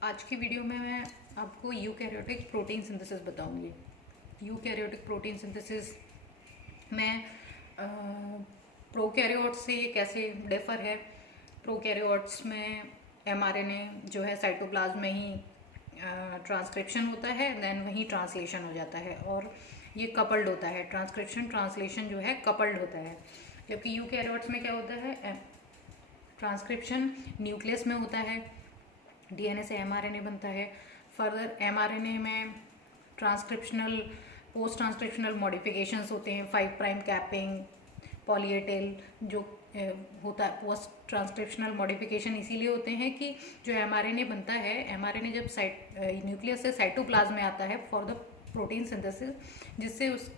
आज की वीडियो में मैं आपको यूकैरियोटिक प्रोटीन सिंथेसिस बताऊंगी। यूकैरियोटिक प्रोटीन सिंथेसिस में प्रोकैरियोट से कैसे डिफर है। प्रोकैरियोट्स में एमआरएनए जो है साइटोप्लाज्म में ही ट्रांसक्रिप्शन होता है, देन वहीं ट्रांसलेशन हो जाता है और ये कपल्ड होता है। ट्रांसक्रिप्शन ट्रांसलेशन जो है कपल्ड होता है, जबकि यूकैरियोट्स में क्या होता है, ट्रांसक्रिप्शन न्यूक्लियस में होता है, डीएनए से एमआरएनए बनता है। फर्दर एमआरएनए में ट्रांसक्रिप्शनल पोस्ट ट्रांसक्रिप्शनल मॉडिफिकेशंस होते हैं, 5' कैपिंग, पॉलीएटेल जो होता है। पोस्ट ट्रांसक्रिप्शनल मॉडिफिकेशन इसीलिए होते हैं कि जो एमआरएनए बनता है, एमआरएनए जब न्यूक्लियस से साइटोप्लाज्म में आता है फॉर द प्रोटीन सिंथेसिस, जिससे उस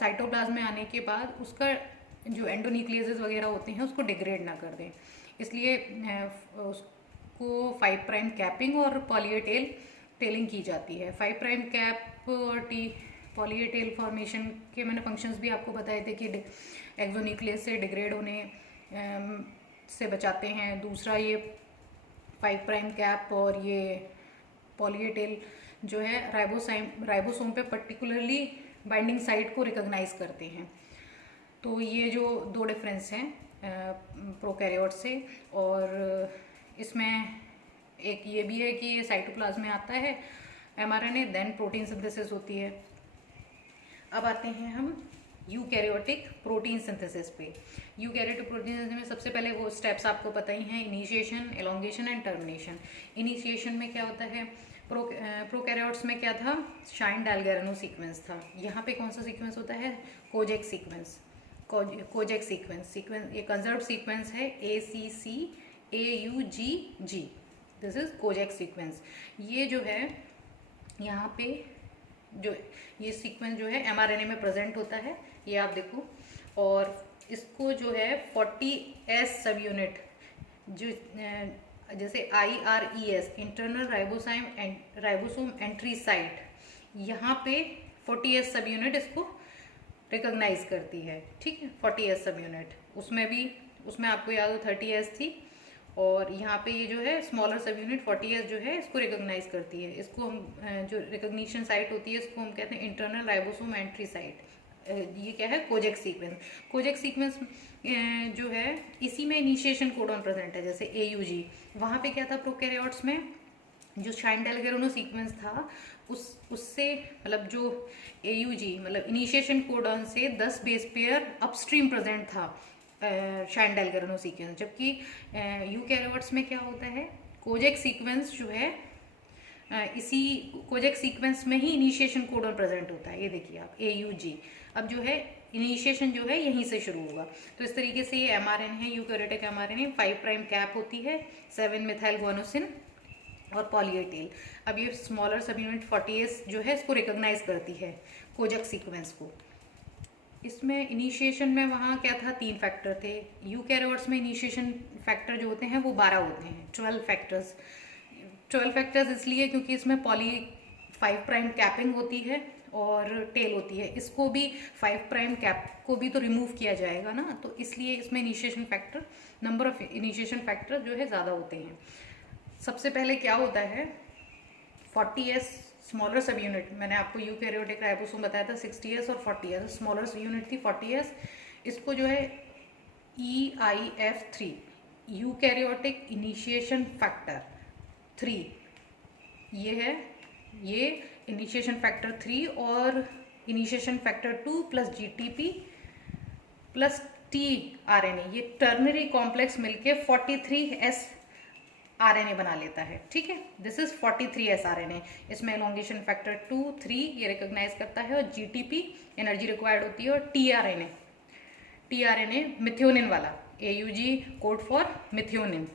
साइटोप्लाज्म में आने के बाद उसका जो एंडोन्यूक्लियसेस वगैरह होते हैं उसको डिग्रेड ना कर दें, इसलिए को 5' कैपिंग और पॉलीएटेल टेलिंग की जाती है। 5' कैप और पॉलीएटेल फॉर्मेशन के मैंने फंक्शंस भी आपको बताए थे कि एक्सोन्यूक्लियस से डिग्रेड होने से बचाते हैं। दूसरा ये 5' कैप और ये पॉलीएटेल जो है राइबोसोम पे पर्टिकुलरली बाइंडिंग साइट को रिकॉग्नाइज करते हैं। तो ये जो दो डिफरेंस हैं प्रोकैरियोट से, और इसमें एक ये भी है कि ये साइटोप्लाज्म में आता है एमआरएनए, देन प्रोटीन सिंथेसिस होती है। अब आते हैं हम यूकैरियोटिक प्रोटीन सिंथेसिस पे। यूकैरियोटिक प्रोटीन सिंथेसिस में सबसे पहले वो स्टेप्स आपको पता ही हैं, initiation, elongation and termination. Initiation में क्या होता है, प्रोकैरियोट्स में क्या था, शाइन डालगेरनो सीक्वेंस था। यहाँ पे कौन सा सीक्वेंस होता है, कोजेक सीक्वेंस। कोजेक सीक्वेंस ये कंजर्व सीक्वेंस है, ACCAUGG, this is Kozak sequence. ये जो है यहाँ पे जो ये सीक्वेंस जो है एमआरएनए में प्रेजेंट होता है, ये आप देखो। और इसको जो है 40S सब यूनिट, जो जैसे IRES internal ribosome entry site, यहाँ पे 40S सब यूनिट इसको रिकॉग्नाइज करती है, ठीक है। 40S सब यूनिट, उसमें आपको याद हो 30S थी, और यहाँ पे ये जो है स्मॉलर सब यूनिट 40S जो है इसको रिकॉग्नाइज करती है। इसको हम जो रिकॉग्निशन साइट होती है इसको हम कहते हैं इंटरनल राइबोसोम एंट्री साइट। ये क्या है, कोजेक सीक्वेंस। कोजेक सीक्वेंस जो है इसी में इनिशिएशन कोडॉन प्रेजेंट है, जैसे AUG। वहाँ पे क्या था प्रोकैरियोट्स में, जो शाइन डालगेरनो सीक्वेंस था उससे मतलब जो AUG मतलब इनिशिएशन कोडॉन से 10 बेस पेयर अपस्ट्रीम प्रेजेंट था शाइन डालगेरनो सीक्वेंस। जबकि यूकैरियोट्स में क्या होता है, कोजेक सीक्वेंस जो है इसी कोजेक सीक्वेंस में ही इनिशिएशन कोडॉन प्रेजेंट होता है। ये देखिए आप, AUG। अब जो है इनिशिएशन जो है यहीं से शुरू होगा। तो इस तरीके से ये एमआरएनए है, यूकैरियोटिक एमआरएनए। 5' कैप होती है, 7 मिथाइल गुआनोसिन और पॉलीएटेल। अब ये स्मॉलर सब यूनिट 40S जो है इसको रिकॉग्नाइज करती है, कोजेक सीक्वेंस को। इसमें इनिशिएशन में वहाँ क्या था, 3 फैक्टर थे। यूकैरियोट्स में इनिशिएशन फैक्टर जो होते हैं वो 12 होते हैं, 12 फैक्टर्स। 12 फैक्टर्स इसलिए क्योंकि इसमें 5' कैपिंग होती है और टेल होती है। इसको भी 5' कैप को भी तो रिमूव किया जाएगा ना, तो इसलिए इसमें initiation factor, number of initiation factor जो है ज़्यादा होते हैं। सबसे पहले क्या होता है, 40S स्मॉलर सब यूनिट, मैंने आपको यूकैरियोटिक राइबोसोम बताया था 60S और 40S, स्मॉलर सब यूनिट थी 40S। इसको जो है EIF3, यूकैरियोटिक इनिशिएशन फैक्टर 3, ये है, ये इनिशिएशन फैक्टर 3 और initiation factor 2 plus GTP plus tRNA, ये टर्नरी कॉम्प्लेक्स मिलके 43S RNA बना लेता है, ठीक है। This is 43S RNA। इसमें एलोंगेशन फैक्टर 2, 3 ये रिकॉग्नाइज करता है, और GTP एनर्जी रिक्वायर्ड होती है, और tRNA मिथ्योनिन वाला, AUG कोड फॉर मिथ्योनिन,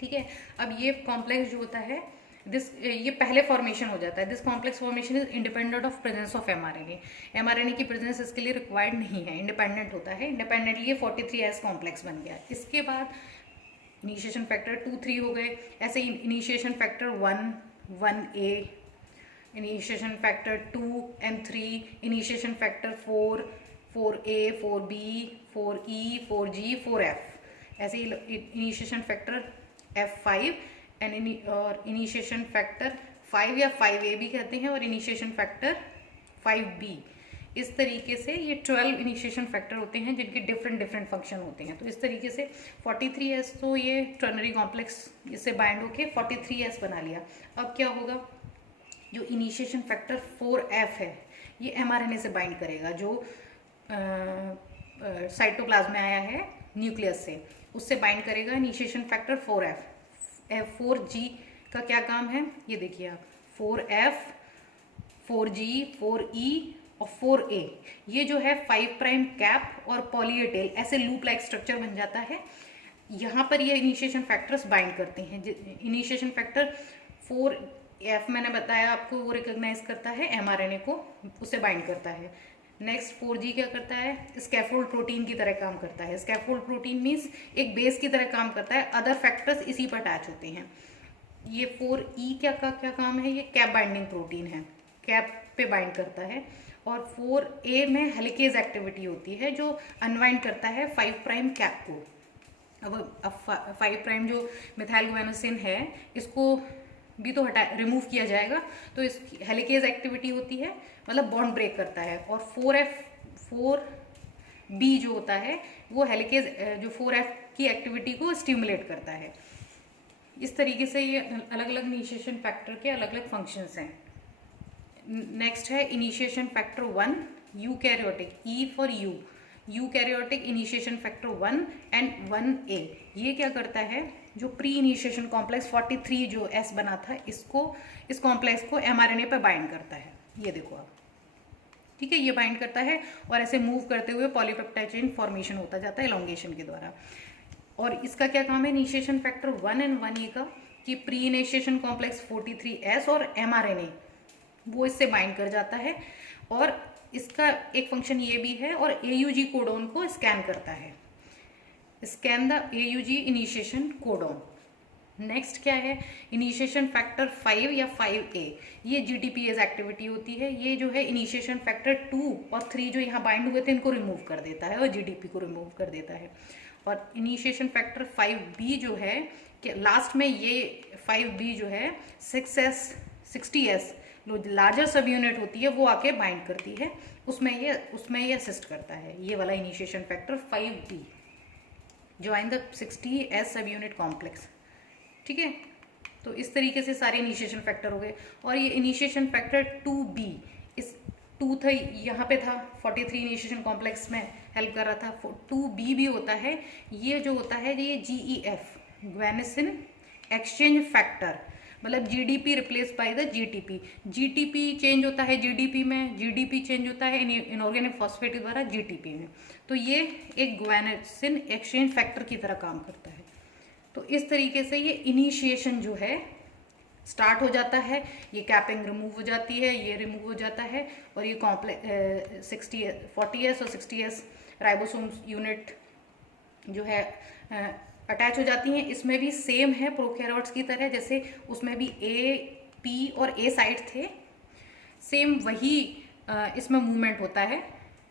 ठीक है। अब ये कॉम्प्लेक्स जो होता है ये पहले फॉर्मेशन हो जाता है। This complex formation is independent of presence of mRNA की प्रेजेंस इसके लिए रिक्वायर्ड नहीं है, इंडिपेंडेंट होता है। इंडिपेंडेंटली ये 43S कॉम्प्लेक्स बन गया। इसके बाद इनिशिएशन फैक्टर 2, 3 हो गए। ऐसे ही initiation factor 1, 1A, initiation factor 2 and 3, initiation factor 4, 4A, 4B, 4E, 4G, 4F। ऐसे ही इनिशिएशन फैक्टर F5, और इनिशिएशन फैक्टर 5 या 5A भी कहते हैं, और इनिशिएशन फैक्टर 5B। इस तरीके से ये 12 इनिशिएशन फैक्टर होते हैं जिनके डिफरेंट डिफरेंट फंक्शन होते हैं। तो इस तरीके से 43S तो ये टर्नरी कॉम्प्लेक्स इससे बाइंड होके 43S बना लिया। अब क्या होगा, जो इनिशिएशन फैक्टर 4F है ये mRNA से बाइंड करेगा, जो साइटोप्लाज्म में आया है न्यूक्लियस से, उससे बाइंड करेगा इनिशिएशन फैक्टर 4F। 4G का क्या काम है ये देखिए आप, 4F, 4G, 4E और 4A, ये जो है 5 प्राइम कैप और पॉली ए टेल ऐसे लूप लाइक स्ट्रक्चर बन जाता है। यहाँ पर ये इनिशिएशन फैक्टर्स बाइंड करते हैं। इनिशिएशन फैक्टर 4F मैंने बताया आपको, वो रिकॉग्नाइज करता है mRNA को, उसे बाइंड करता है। नेक्स्ट 4G क्या करता है, स्कैफोल्ड प्रोटीन की तरह काम करता है। स्कैफोल्ड प्रोटीन मीन्स एक बेस की तरह काम करता है, अदर फैक्टर्स इसी पर अटैच होते हैं। ये 4E क्या काम है, ये कैप बाइंडिंग प्रोटीन है, कैप पे बाइंड करता है। और 4A में हेलिकेज एक्टिविटी होती है जो अनवाइंड करता है 5 प्राइम कैप को। अब 5 प्राइम जो मिथाइल गुआनोसिन है इसको भी तो रिमूव किया जाएगा, तो इस हेलिकेज एक्टिविटी होती है, मतलब बॉन्ड ब्रेक करता है। और 4B जो होता है वो हेलिकेज जो 4F की एक्टिविटी को स्टिमुलेट करता है। इस तरीके से ये अलग अलग इनिशिएशन फैक्टर के अलग अलग फंक्शंस हैं। नेक्स्ट है initiation factor 1 eukaryotic, E for you, eukaryotic initiation factor 1 and 1A। ये क्या करता है, जो प्री इनिशिएशन कॉम्प्लेक्स 43 जो S बना था इस कॉम्प्लेक्स को mRNA पे बाइंड करता है। ये देखो आप, ठीक है, ये बाइंड करता है और ऐसे मूव करते हुए पॉलीपेप्टाइड चेन फॉर्मेशन होता जाता है एलोंगेशन के द्वारा। और इसका क्या काम है इनिशिएशन फैक्टर 1 एंड 1A का, कि प्री इनिशिएशन कॉम्प्लेक्स 43S और mRNA वो इससे बाइंड कर जाता है। और इसका एक फंक्शन ये भी है, और AUG कोडोन को स्कैन करता है, scan the AUG initiation codon. Next क्या है, इनिशिएशन फैक्टर 5 या 5A, ये GTPase एक्टिविटी होती है। ये जो है इनिशिएशन फैक्टर 2 और 3 जो यहाँ बाइंड हुए थे इनको रिमूव कर देता है और GDP को रिमूव कर देता है। और इनिशिएशन फैक्टर 5B जो है कि लास्ट में ये 5B जो है 6S 60S लार्जर सब यूनिट होती है वो आके बाइंड करती है, उसमें ये असिस्ट करता है। ये वाला initiation factor 5B join the 60S सब यूनिट कॉम्प्लेक्स, ठीक है। तो इस तरीके से सारे इनिशिएशन फैक्टर हो गए। और ये इनिशिएशन फैक्टर 2B, इस 2 था यहाँ पे था 43 इनिशिएशन कॉम्प्लेक्स में हेल्प कर रहा था। 2B भी होता है, ये जो होता है ये GEF ग्वेनिसिन एक्सचेंज फैक्टर, मतलब GDP replace by the GTP। GTP change होता है GDP में, GDP चेंज होता है इनऑर्गेनिक फॉस्फेट द्वारा GTP में। तो ये एक ग्वेनिसिन एक्सचेंज फैक्टर की तरह काम करता है। तो इस तरीके से ये इनिशिएशन जो है स्टार्ट हो जाता है, ये कैपिंग रिमूव हो जाती है, ये रिमूव हो जाता है, और ये कॉम्प्लेक्स 40S और 60S राइबोसोम्स यूनिट जो है अटैच हो जाती हैं। इसमें भी सेम है प्रोकैरियोट्स की तरह, जैसे उसमें भी A, P और A साइट थे, सेम वही इसमें मूवमेंट होता है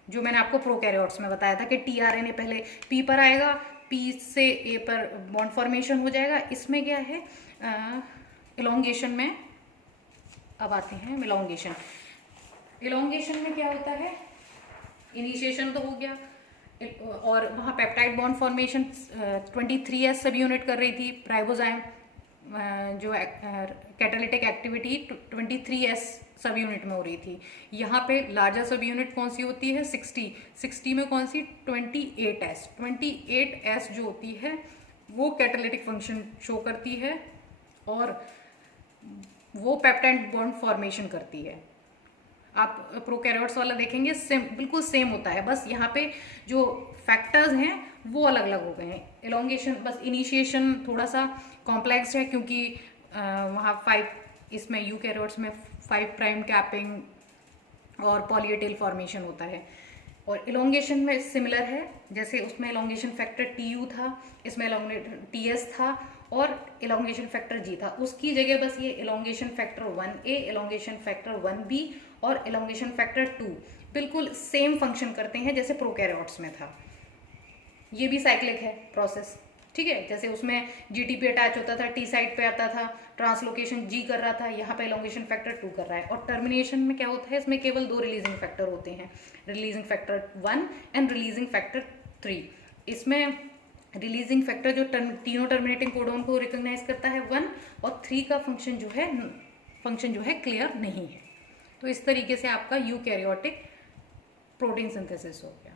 जो मैंने आपको प्रोकैरियोट्स में बताया था कि tRNA पहले P पर आएगा, P से A पर बॉन्ड फॉर्मेशन हो जाएगा। इसमें क्या है इलोंगेशन में, अब आते हैं इलोंगेशन। इलोंगेशन में क्या होता है, इनिशिएशन तो हो गया और वहाँ पेप्टाइड बॉन्ड फॉर्मेशन 23S सब यूनिट कर रही थी, राइबोजाइम जो कैटालिटिक एक्टिविटी 23S सब यूनिट में हो रही थी। यहाँ पे लार्जर सब यूनिट कौन सी होती है 60 में कौन सी 28S जो होती है वो कैटालिटिक फंक्शन शो करती है और वो पेप्टाइड बॉन्ड फॉर्मेशन करती है। आप प्रोकैरियोट्स वाला देखेंगे बिल्कुल सेम होता है, बस यहाँ पे जो फैक्टर्स हैं वो अलग अलग हो गए हैं। एलोंगेशन बस इनिशिएशन थोड़ा सा कॉम्प्लेक्स है क्योंकि वहाँ 5 इसमें यूकैरियोट्स में 5 प्राइम कैपिंग और पॉली ए टेल फॉर्मेशन होता है। और इलोंगेशन में सिमिलर है, जैसे उसमें इलोंगेशन फैक्टर TU था, इसमें TS था और इलोंगेशन फैक्टर G था। उसकी जगह बस ये elongation factor 1A, elongation factor 1B और इलोंगेशन फैक्टर 2 बिल्कुल सेम फंक्शन करते हैं जैसे प्रोकैरियोट्स में था। ये भी साइक्लिक है प्रोसेस, ठीक। ठीक है, जैसे उसमें जीटीपी अटैच होता था, टी साइड पे आता था, ट्रांसलोकेशन जी कर रहा था, यहाँ पे एलोंगेशन फैक्टर 2 कर रहा है। और टर्मिनेशन में क्या होता है, इसमें केवल 2 रिलीजिंग फैक्टर होते हैं, releasing factor 1 and releasing factor 3। इसमें रिलीजिंग फैक्टर जो तीनों टर्मिनेटिंग कोडोन को रिकॉग्नाइज करता है 1, और 3 का फंक्शन जो है क्लियर नहीं है। तो इस तरीके से आपका यूकैरियोटिक प्रोटीन सिंथेसिस हो गया।